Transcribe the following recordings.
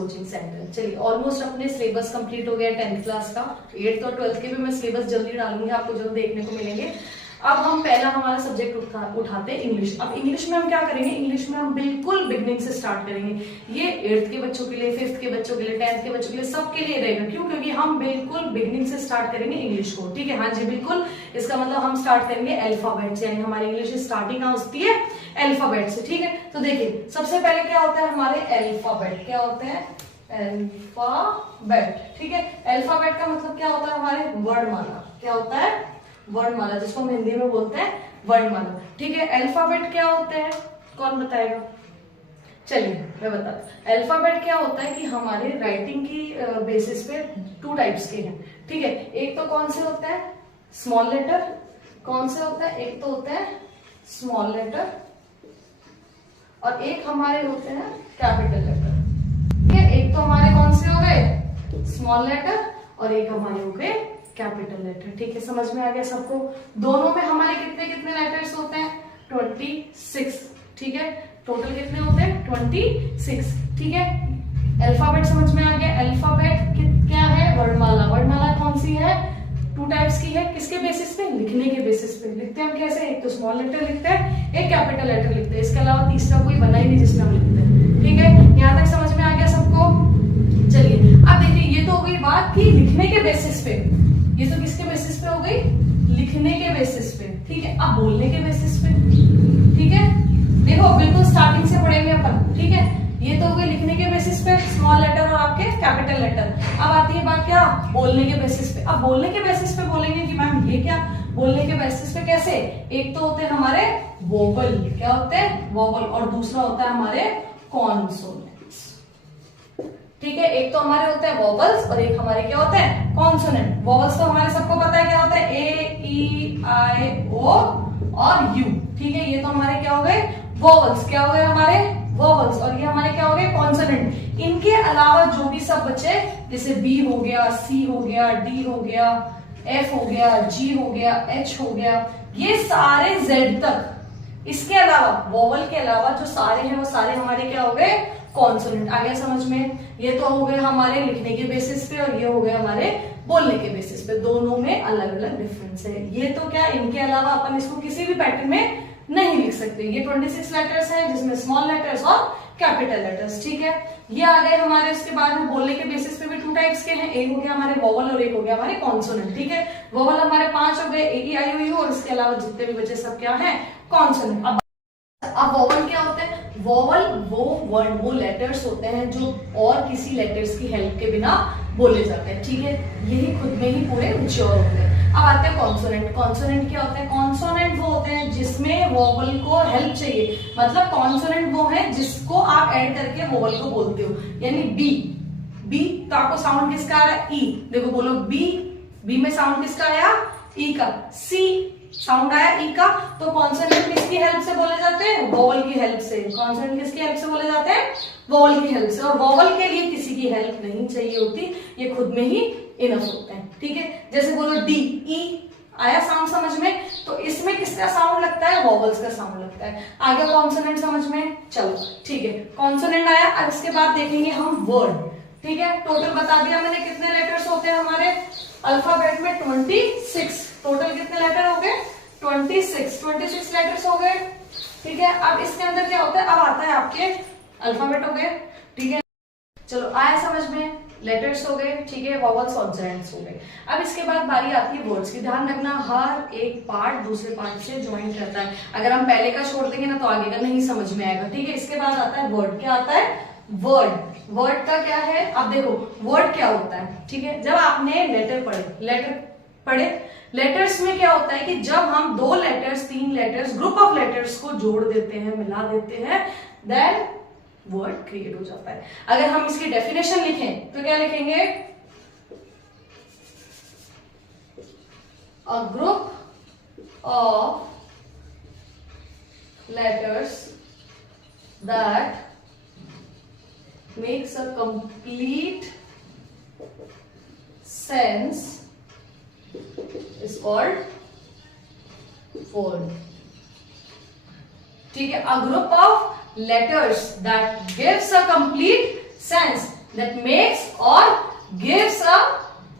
Coaching centre. चलिए almost अपने syllabus complete हो गया 10th क्लास का, 8th और 12th के भी मैं सिलेबस जल्दी डालूंगी, आपको जल्द देखने को मिलेंगे। अब हम पहला हमारा सब्जेक्ट उठाते हैं इंग्लिश। अब इंग्लिश में हम क्या करेंगे, इंग्लिश में हम बिल्कुल बिगनिंग से स्टार्ट करेंगे। ये 8th के बच्चों के लिए, 5th के बच्चों के लिए, 10th के बच्चों के लिए, सबके लिए रहेगा। क्यों? क्योंकि हम बिल्कुल बिगनिंग से स्टार्ट करेंगे इंग्लिश को। ठीक है, हाँ जी बिल्कुल। इसका मतलब हम स्टार्ट करेंगे अल्फाबेट से, यानी हमारी इंग्लिश स्टार्टिंग होती है अल्फाबेट से। ठीक है, तो देखिए सबसे पहले क्या होता है हमारे अल्फाबेट, क्या होते हैं अल्फाबेट। ठीक है, अल्फाबेट का मतलब क्या होता है हमारे वर्णमाला। क्या होता है वर्णमाला, जिसको हम हिंदी में बोलते हैं वर्णमाला। ठीक है, अल्फाबेट क्या होते हैं, कौन बताएगा? चलिए मैं बताता हूं। अल्फाबेट क्या होता है कि हमारे राइटिंग की बेसिस पे 2 टाइप्स के हैं। ठीक है, एक तो कौन से होता है स्मॉल लेटर, कौन से होता है, एक तो होता है स्मॉल लेटर और एक हमारे होते हैं कैपिटल लेटर। ठीक है, एक तो हमारे कौन से हो गए स्मॉल लेटर और एक हमारे हो गए कैपिटल लेटर। ठीक है, समझ में आ गया सबको? दोनों में हमारे कितने कितने लेटर्स होते हैं 26। ठीक है, टोटल कितने होते हैं 26। ठीक है, अल्फाबेट समझ में आ गया। अल्फाबेट क्या है वर्णमाला। वर्णमाला कौन सी है 2 टाइप्स की है। किसके बेसिस पे? लिखने के बेसिस पे। लिखते हैं हम कैसे, एक तो स्मॉल लेटर लिखते हैं, एक कैपिटल लेटर लिखते हैं। इसके अलावा तीसरा कोई बना ही नहीं जिसमें हम लिखते हैं। ठीक है, यहाँ तक समझ में आ गया सबको? चलिए अब देखिए, ये तो हो गई बात कि लिखने के बेसिस पे। ये तो किसके बेसिस पे हो गई, लिखने के बेसिस पे। ठीक है, अब बोलने के बेसिस पे। ठीक है, देखो बिल्कुल स्टार्टिंग से पढ़ेंगे अपन। ठीक है, ये तो हो गई लिखने के बेसिस पे स्मॉल लेटर और आपके कैपिटल लेटर। अब आती है बात क्या, बोलने के बेसिस पे। अब बोलने के बेसिस पे बोलेंगे कि मैम ये क्या, बोलने के बेसिस पे कैसे, एक तो होते हैं हमारे वोवल। क्या होते हैं वोवल, और दूसरा होता है हमारे कॉन्सोनेंट्स। ठीक है, एक तो हमारे होते हैं वोवल्स और एक हमारे क्या होते हैं कॉन्सोनेंट। वोवल्स तो हमारे सबको पता है क्या होता है ए ई आई ओ और यू। ठीक है, ये तो हमारे क्या हो गए वोवल्स। क्या हो गए हमारे वोवल्स, और ये हमारे क्या हो गए कॉन्सोनेंट। इनके अलावा जो भी सब बचे, जैसे बी हो गया, सी हो गया, डी हो गया, एफ हो गया, जी हो गया, एच हो गया, ये सारे जेड तक। इसके अलावा वोवल के अलावा जो सारे हैं वो सारे हमारे क्या हो गए कॉन्सोनेंट। आ गया समझ में? ये तो हो गए हमारे लिखने के बेसिस पे और ये हो गए हमारे बोलने के बेसिस पे। दोनों में अलग अलग डिफरेंस है। ये तो क्या, इनके अलावा अपन इसको किसी भी पैटर्न में नहीं लिख सकते। ये 26 लेटर्स हैं जिसमें स्मॉल लेटर्स और कैपिटल लेटर्स। ठीक है, ये आ गए हमारे। उसके बाद में बोलने के बेसिस पे भी 2 टाइप्स के हैं, एक हो गया हमारे वोवल और एक हो गया हमारे कॉन्सोनेंट। ठीक है, वोवल हमारे 5 हो गए, ए ई आई ओ यू, और इसके अलावा जितने भी बचे सब क्या है कॉन्सोनेंट। अब वोवल क्या होते हैं, वोवल वो वर्ड वो लेटर्स होते हैं जो और किसी लेटर्स की हेल्प के बिना बोले जाते हैं। ठीक है, यही खुद में ही पूरे मैच्योर होते हैं। अब आते हैं कॉन्सोनेंट। कॉन्सोनेंट क्या होते हैं, कॉन्सोनेंट वो होते हैं जिसमें वोवल को हेल्प चाहिए। मतलब कॉन्सोनेंट वो है जिसको आप ऐड करके वोवल को बोलते हो। यानी बी, बी तो आपको साउंड किसका आ रहा है ई, देखो बोलो बी, बी में साउंड किसका आया ई का। सी साउंड आया ई का, तो कॉन्सोनेंट किसकी हेल्प से बोले जाते हैं वोवल की हेल्प से। कॉन्सोनेंट किसकी हेल्प से बोले जाते हैं वोवल की हेल्प से। और वोवल के लिए किसी की हेल्प नहीं चाहिए होती, ये खुद में ही इनफ होते हैं। ठीक है, जैसे बोलो डी, ई आया साउंड समझ में, तो इसमें किसका साउंड लगता है वोवल्स का साउंड लगता है। आगे कॉन्सोनेंट समझ में, चलो ठीक है कॉन्सोनेंट आया। अब इसके बाद देखेंगे हम वर्ड। ठीक है, टोटल बता दिया मैंने कितने लेटर्स होते हैं हमारे अल्फाबेट में 26। टोटल कितने लेटर हो गए 26 लेटर्स हो गए। ठीक है, अब इसके अंदर क्या होता है, अब आता है आपके अल्फाबेट हो गए। ठीक है, चलो आया समझ में, लेटर्स हो गए। ठीक है, वोवल्स कॉन्सोनेंट्स हो गए। अब इसके बाद बारी आती है वर्ड्स की। ध्यान रखना हर एक पार्ट दूसरे पार्ट से ज्वाइन करता है। अगर हम पहले का छोड़ देंगे ना तो आगे का नहीं समझ में आएगा। ठीक है, इसके बाद आता है वर्ड। क्या आता है वर्ड। वर्ड का क्या है, अब देखो वर्ड क्या होता है। ठीक है, जब आपने लेटर पढ़े, लेटर्स में क्या होता है कि जब हम 2 letters 3 letters group of letters को जोड़ देते हैं, मिला देते हैं, देन वर्ड क्रिएट हो जाता है। अगर हम इसकी डेफिनेशन लिखें तो क्या लिखेंगे, a group of letters that makes a complete sense is called word. ठीक है, a group of letters that gives a complete sense that makes or gives a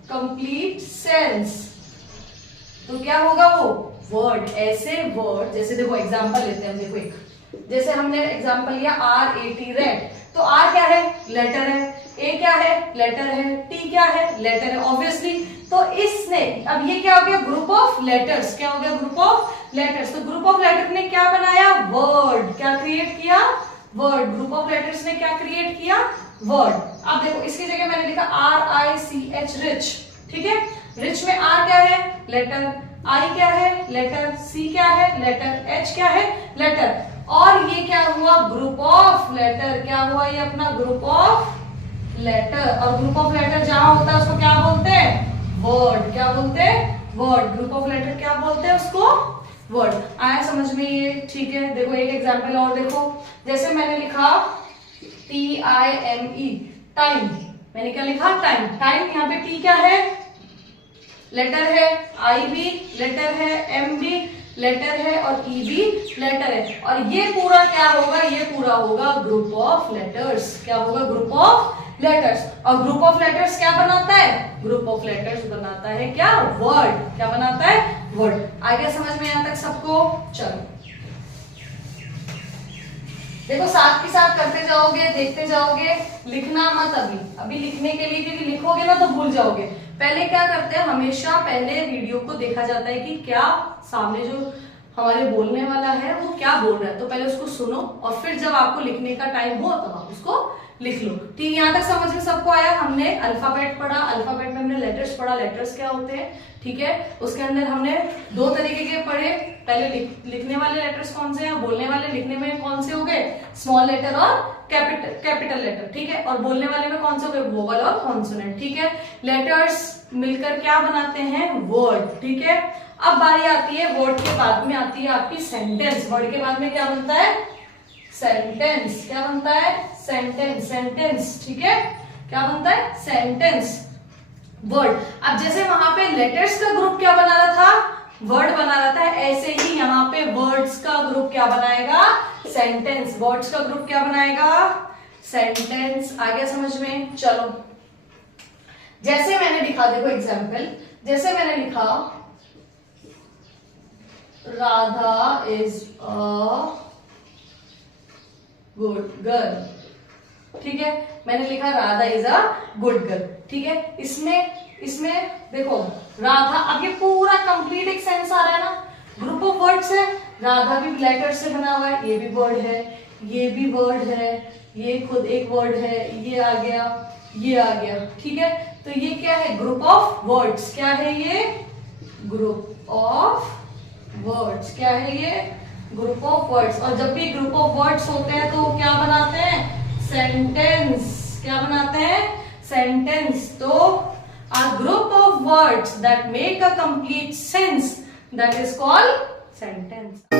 complete sense। तो क्या होगा वो वर्ड, ऐसे वर्ड, जैसे देखो एग्जांपल लेते हैं हम, देखो एक जैसे हमने एग्जांपल लिया RAT रेड, तो R क्या है, लेटर है, A क्या है, लेटर है, T क्या है, लेटर है ऑब्वियसली। तो इसने अब ये क्या हो गया, ग्रुप ऑफ लेटर्स, क्या हो गया, ग्रुप ऑफ लेटर्स। तो ग्रुप ऑफ लेटर ने क्या बनाया, वर्ड, क्या क्रिएट किया, वर्ड। ग्रुप ऑफ लेटर्स ने क्या क्रिएट किया, वर्ड। अब देखो इसकी जगह मैंने लिखा RICH रिच, ठीक है। रिच में R क्या है, लेटर, I क्या है, लेटर, C क्या है, लेटर, H क्या है, लेटर। और ये क्या हुआ, ग्रुप ऑफ लेटर, क्या हुआ ये अपना ग्रुप ऑफ लेटर। और ग्रुप ऑफ लेटर जहां होता है उसको क्या बोलते हैं, वर्ड। क्या बोलते हैं, वर्ड। ग्रुप ऑफ लेटर क्या बोलते हैं उसको, वर्ड। आया समझ में ये, ठीक है। देखो एक एग्जांपल और देखो, जैसे मैंने लिखा TIME टाइम, मैंने क्या लिखा, टाइम। टाइम यहाँ पे T क्या है, लेटर है, I भी लेटर है, M भी लेटर है और E भी लेटर है। और ये पूरा क्या होगा, ये पूरा होगा ग्रुप ऑफ लेटर्स। क्या होगा, ग्रुप ऑफ लेटर्स। और ग्रुप ऑफ लेटर्स क्या बनाता है, ग्रुप ऑफ लेटर्स बनाता है क्या, वर्ड। क्या बनाता है, वर्ड। आ गया समझ में यहां तक सबको। चलो देखो साथ के साथ करते जाओगे, देखते जाओगे, लिखना मत अभी लिखने के लिए, क्योंकि लिखोगे ना तो भूल जाओगे। पहले क्या करते हैं, हमेशा पहले वीडियो को देखा जाता है कि क्या सामने जो हमारे बोलने वाला है वो क्या बोल रहा है, तो पहले उसको सुनो और फिर जब आपको लिखने का टाइम हो तब आप उसको लिख लो। ठीक, यहाँ तक समझ में सबको आया। हमने अल्फाबेट पढ़ा, अल्फाबेट में हमने लेटर्स पढ़ा, लेटर्स क्या होते हैं, ठीक है। उसके अंदर हमने दो तरीके के पढ़े, पहले लिखने वाले लेटर्स कौन से हैं, बोलने वाले लिखने में कौन से हो गए, स्मॉल लेटर और कैपिटल लेटर, ठीक है। और बोलने वाले में कौन से हो गए, वोवल और कॉन्सोनेंट, ठीक है। लेटर्स मिलकर क्या बनाते हैं, वर्ड, ठीक है। अब बारी आती है वर्ड के बाद में आती है आपकी सेंटेंस। वर्ड के बाद में क्या बनता है, सेंटेंस। क्या बनता है, सेंटेंस, सेंटेंस, ठीक है। क्या बनता है, सेंटेंस, वर्ड। अब जैसे वहां पे लेटर्स का ग्रुप क्या बना रहा था, वर्ड बना रहा था, ऐसे ही यहाँ पे वर्ड्स का ग्रुप क्या बनाएगा, सेंटेंस। वर्ड्स का ग्रुप क्या बनाएगा, सेंटेंस। आ गया समझ में। चलो जैसे मैंने लिखा, देखो एग्जाम्पल, जैसे मैंने लिखा Radha is a good girl, ठीक है। मैंने लिखा Radha is a good girl, ठीक है। इसमें देखो राधा, अब ये पूरा कंप्लीट एक सेंस आ रहा है ना, ग्रुप ऑफ वर्ड्स है। राधा भी लेटर से बना हुआ है, ये भी वर्ड है, ये भी वर्ड है, ये खुद एक वर्ड है, ये आ गया, ये आ गया, ठीक है। तो ये क्या है, ग्रुप ऑफ वर्ड्स। क्या है ये, ग्रुप ऑफ वर्ड्स। क्या है ये, ग्रुप ऑफ वर्ड्स। और जब भी ग्रुप ऑफ वर्ड्स होते हैं तो क्या बनाते हैं, सेंटेंस। क्या बनाते हैं, सेंटेंस। तो a group of words that make a complete sense, that is called sentence.